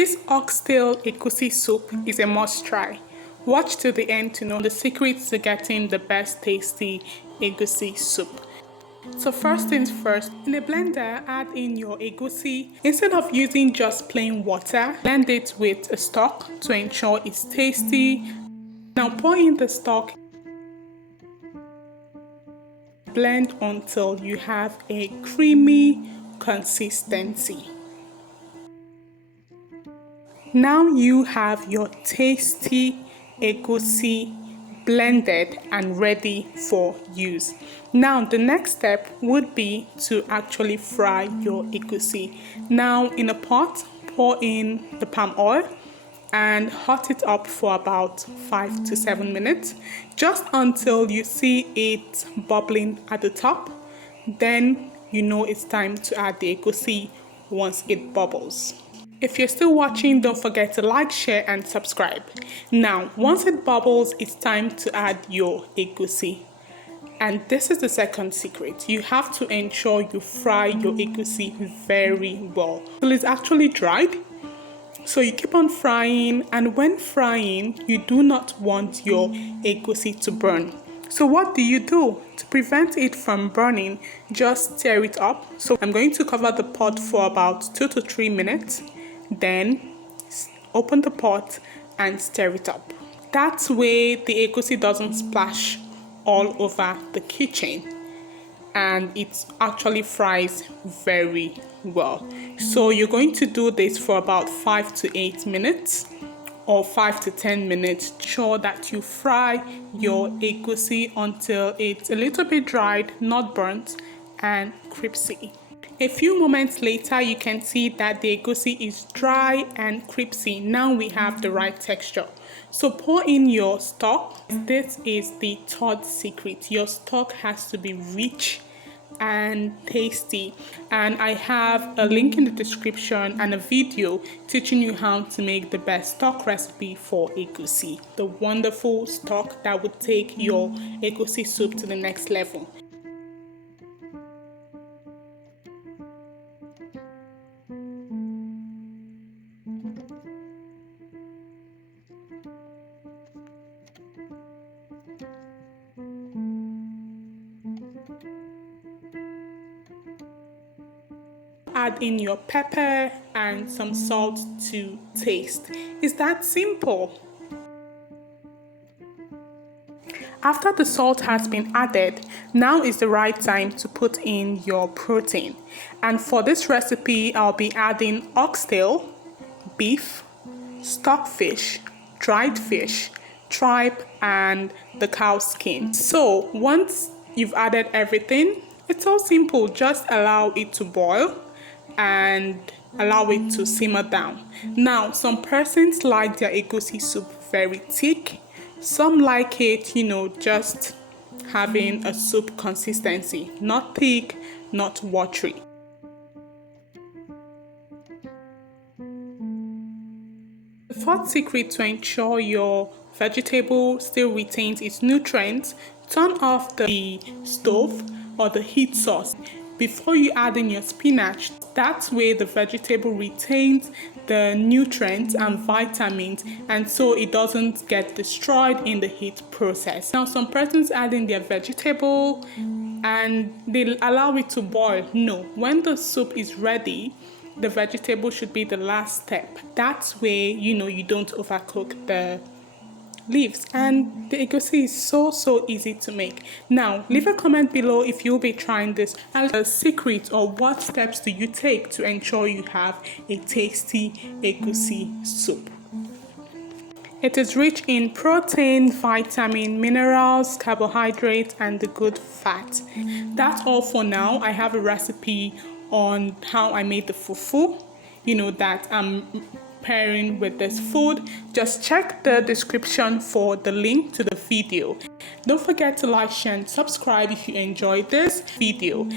This oxtail egusi soup is a must try. Watch to the end to know the secrets to getting the best tasty egusi soup. So first things first, in a blender, add in your egusi. Instead of using just plain water, blend it with a stock to ensure it's tasty. Now pour in the stock. Blend until you have a creamy consistency. Now you have your tasty egusi blended and ready for use. Now the next step would be to actually fry your egusi. Now in a pot, pour in the palm oil and hot it up for about 5 to 7 minutes, just until you see it bubbling at the top. Then you know it's time to add the egusi once it bubbles. If you're still watching, don't forget to like, share and subscribe. Now, once it bubbles, it's time to add your egusi. And this is the second secret. You have to ensure you fry your egusi very well till it's actually dried. So you keep on frying, and when frying, you do not want your egusi to burn. So what do? To prevent it from burning, just stir it up. So I'm going to cover the pot for about 2 to 3 minutes. Then open the pot and stir it up. That way the egusi doesn't splash all over the kitchen and it actually fries very well. So you're going to do this for about 5 to 8 minutes or 5 to 10 minutes. Ensure that you fry your egusi until it's a little bit dried, not burnt, and crispy. A few moments later, you can see that the egusi is dry and crispy. Now we have the right texture. So pour in your stock. This is the third secret. Your stock has to be rich and tasty. And I have a link in the description and a video teaching you how to make the best stock recipe for egusi. The wonderful stock that would take your egusi soup to the next level. Add in your pepper and some salt to taste. It's that simple. After the salt has been added, now is the right time to put in your protein. And for this recipe, I'll be adding oxtail, beef, stockfish, dried fish, tripe, and the cow skin. So once you've added everything, it's so simple. Just allow it to boil and allow it to simmer down. Now, some persons like their egusi soup very thick. Some like it, just having a soup consistency, not thick, not watery. The fourth secret to ensure your vegetable still retains its nutrients, turn off the stove or the heat source before you add in your spinach. That way the vegetable retains the nutrients and vitamins, and so it doesn't get destroyed in the heat process. Now some persons add in their vegetable and they allow it to boil. No, when the soup is ready, the vegetable should be the last step. That way, you don't overcook the leaves, and the egusi is so easy to make. Now leave a comment below if you'll be trying this, and a secret or what steps do you take to ensure you have a tasty egusi soup. It is rich in protein, vitamin, minerals, carbohydrates, and the good fat. That's all for now. I have a recipe on how I made the fufu, that I'm pairing with this food. Just check the description for the link to the video. Don't forget to like, share and subscribe if you enjoyed this video.